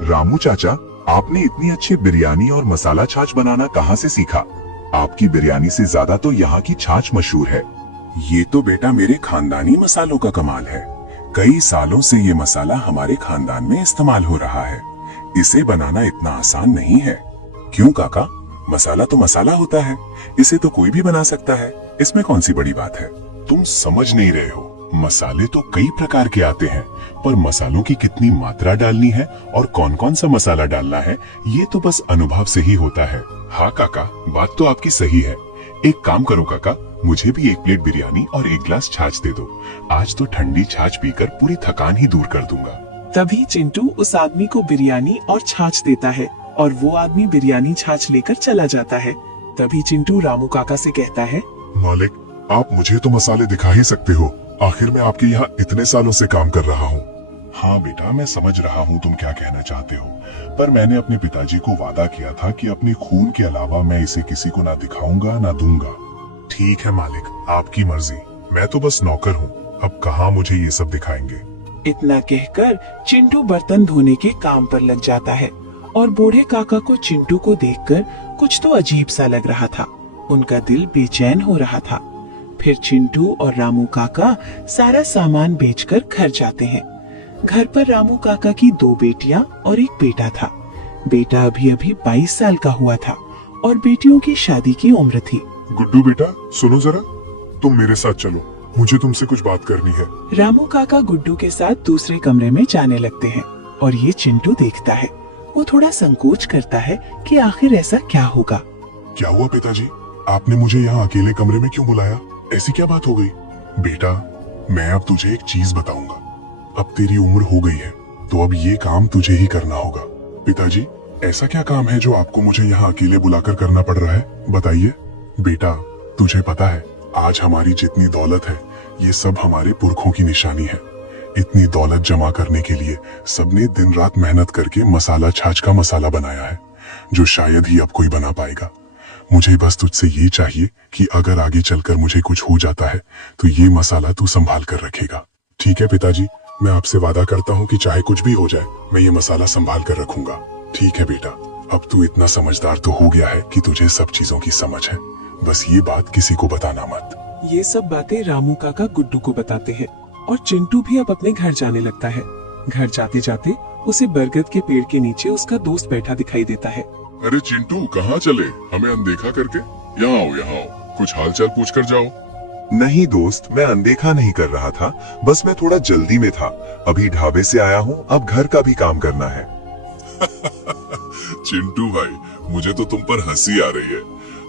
रामू चाचा, आपने इतनी अच्छी बिरयानी और मसाला छाछ बनाना कहाँ से सीखा? आपकी बिरयानी से ज्यादा तो यहाँ की छाछ मशहूर है। ये तो बेटा मेरे खानदानी मसालों का कमाल है। कई सालों से ये मसाला हमारे खानदान में इस्तेमाल हो रहा है। इसे बनाना इतना आसान नहीं है। क्यों काका? मसाला तो मसाला होता है, इसे तो कोई भी बना सकता है। इसमें कौन सी बड़ी बात है? तुम समझ नहीं रहे हो। मसाले तो कई प्रकार के आते हैं, पर मसालों की कितनी मात्रा डालनी है और कौन कौन सा मसाला डालना है, ये तो बस अनुभव से ही होता है। हाँ काका, बात तो आपकी सही है। एक काम करो काका, मुझे भी एक प्लेट बिरयानी और एक गिलास छाछ दे दो। आज तो ठंडी छाछ पीकर पूरी थकान ही दूर कर दूंगा। तभी चिंटू उस आदमी को बिरयानी और छाछ देता है और वो आदमी बिरयानी छाछ लेकर चला जाता है। तभी चिंटू रामू काका से कहता है, मालिक, आप मुझे तो मसाले दिखा ही सकते हो। आखिर मैं आपके यहाँ इतने सालों से काम कर रहा हूँ। हाँ बेटा, मैं समझ रहा हूँ तुम क्या कहना चाहते हो, पर मैंने अपने पिताजी को वादा किया था कि अपने खून के अलावा मैं इसे किसी को ना दिखाऊंगा ना दूंगा। ठीक है मालिक, आपकी मर्जी। मैं तो बस नौकर हूँ। अब कहाँ मुझे ये सब दिखाएंगे। इतना कहकर चिंटू बर्तन धोने के काम पर लग जाता है और बूढ़े काका को चिंटू को देखकर कुछ तो अजीब सा लग रहा था। उनका दिल बेचैन हो रहा था। फिर चिंटू और रामू काका सारा सामान बेचकर घर जाते हैं। घर पर रामू काका की 2 बेटियां और एक बेटा था। बेटा अभी अभी 22 साल का हुआ था और बेटियों की शादी की उम्र थी। गुड्डू बेटा, सुनो जरा, तुम मेरे साथ चलो, मुझे तुमसे कुछ बात करनी है। रामू काका गुड्डू के साथ दूसरे कमरे में जाने लगते हैं और ये चिंटू देखता है। वो थोड़ा संकोच करता है कि आखिर ऐसा क्या होगा। क्या हुआ पिताजी? आपने मुझे यहाँ अकेले कमरे में क्यों बुलाया? ऐसी क्या बात हो गई? बेटा, मैं अब तुझे एक चीज बताऊंगा। अब तेरी उम्र हो गई है, तो अब ये काम तुझे ही करना होगा। पिताजी, ऐसा क्या काम है जो आपको मुझे यहाँ अकेले बुलाकर करना पड़ रहा है? बताइए। बेटा, तुझे पता है, आज हमारी जितनी दौलत है, ये सब हमारे पुरखों की निशानी है। इतनी दौलत जमा करने के लिए सबने दिन रात मेहनत करके मसाला छाछ का मसाला बनाया है, जो शायद ही अब कोई बना पाएगा। मुझे बस तुझसे ये चाहिए कि अगर आगे चलकर मुझे कुछ हो जाता है, तो ये मसाला तू संभाल कर रखेगा। ठीक है पिताजी, मैं आपसे वादा करता हूँ कि चाहे कुछ भी हो जाए, मैं ये मसाला संभाल कर रखूंगा। ठीक है बेटा, अब तू इतना समझदार तो हो गया है कि तुझे सब चीजों की समझ है। बस ये बात किसी को बताना मत। ये सब बातें रामू काका गुड्डू को बताते हैं और चिंटू भी अब अपने घर जाने लगता है। घर जाते जाते उसे बरगद के पेड़ के नीचे उसका दोस्त बैठा दिखाई देता है। अरे चिंटू, कहाँ चले? हमें अनदेखा करके? यहाँ आओ, यहाँ आओ, कुछ हालचाल पूछ कर जाओ। नहीं दोस्त, मैं अनदेखा नहीं कर रहा था, बस मैं थोड़ा जल्दी में था। अभी ढाबे से आया हूँ, अब घर का भी काम करना है। चिंटू भाई, मुझे तो तुम पर हंसी आ रही है।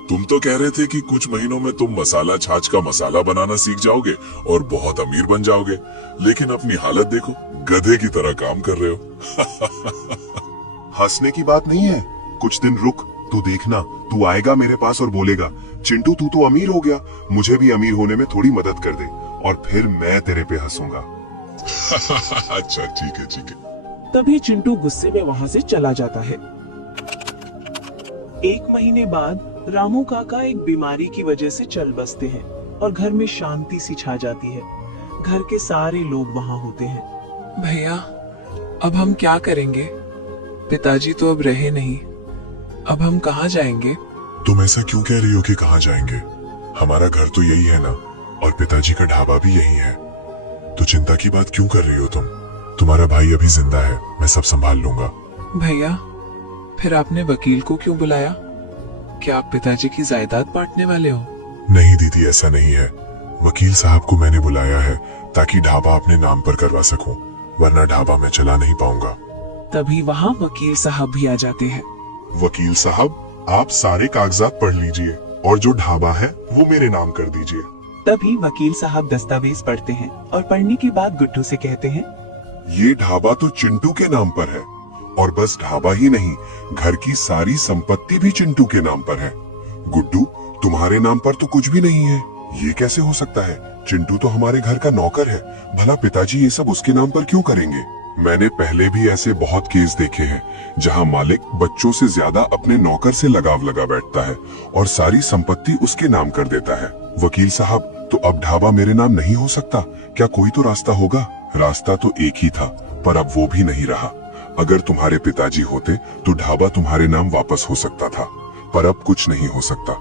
तुम तो कह रहे थे कि कुछ महीनों में तुम मसाला छाछ का मसाला बनाना सीख जाओगे और बहुत अमीर बन जाओगे, लेकिन अपनी हालत देखो, गधे की तरह काम कर रहे हो। हंसने की बात नहीं है, कुछ दिन रुक, तू देखना, तू आएगा मेरे पास और बोलेगा, चिंटू तू तो अमीर हो गया, मुझे भी अमीर होने में थोड़ी मदद कर दे, और फिर मैं तेरे पे हंसूंगा। अच्छा ठीक है, ठीक है। तभी चिंटू गुस्से में वहाँ से चला जाता है। 1 महीने बाद रामू काका एक बीमारी की वजह से चल बसते हैं और घर में शांति सी छा जाती है। घर के सारे लोग वहाँ होते हैं। भैया, अब हम क्या करेंगे? पिताजी तो अब रहे नहीं, अब हम कहाँ जाएंगे? तुम ऐसा क्यों कह रही हो कि कहाँ जाएंगे? हमारा घर तो यही है ना, और पिताजी का ढाबा भी यही है। तो चिंता की बात क्यों कर रही हो तुम? तुम्हारा भाई अभी जिंदा है, मैं सब संभाल लूंगा। भैया, फिर आपने वकील को क्यों बुलाया? क्या आप पिताजी की जायदाद बांटने वाले हो? नहीं दीदी, ऐसा नहीं है। वकील साहब को मैंने बुलाया है ताकि ढाबा अपने नाम पर करवा सकूं, वरना ढाबा मैं चला नहीं पाऊंगा। तभी वहाँ वकील साहब भी आ जाते हैं। वकील साहब, आप सारे कागजात पढ़ लीजिए और जो ढाबा है वो मेरे नाम कर दीजिए। तभी वकील साहब दस्तावेज पढ़ते हैं और पढ़ने के बाद गुड्डू से कहते हैं, ये ढाबा तो चिंटू के नाम पर है, और बस ढाबा ही नहीं, घर की सारी संपत्ति भी चिंटू के नाम पर है। गुड्डू, तुम्हारे नाम पर तो कुछ भी नहीं है। ये कैसे हो सकता है? चिंटू तो हमारे घर का नौकर है, भला पिताजी ये सब उसके नाम पर क्यों करेंगे? मैंने पहले भी ऐसे बहुत केस देखे हैं जहां मालिक बच्चों से ज्यादा अपने नौकर से लगाव लगा बैठता है और सारी संपत्ति उसके नाम कर देता है। वकील साहब, तो अब ढाबा मेरे नाम नहीं हो सकता? क्या कोई तो रास्ता होगा? रास्ता तो एक ही था, पर अब वो भी नहीं रहा। अगर तुम्हारे पिताजी होते तो ढाबा तुम्हारे नाम वापस हो सकता था, पर अब कुछ नहीं हो सकता।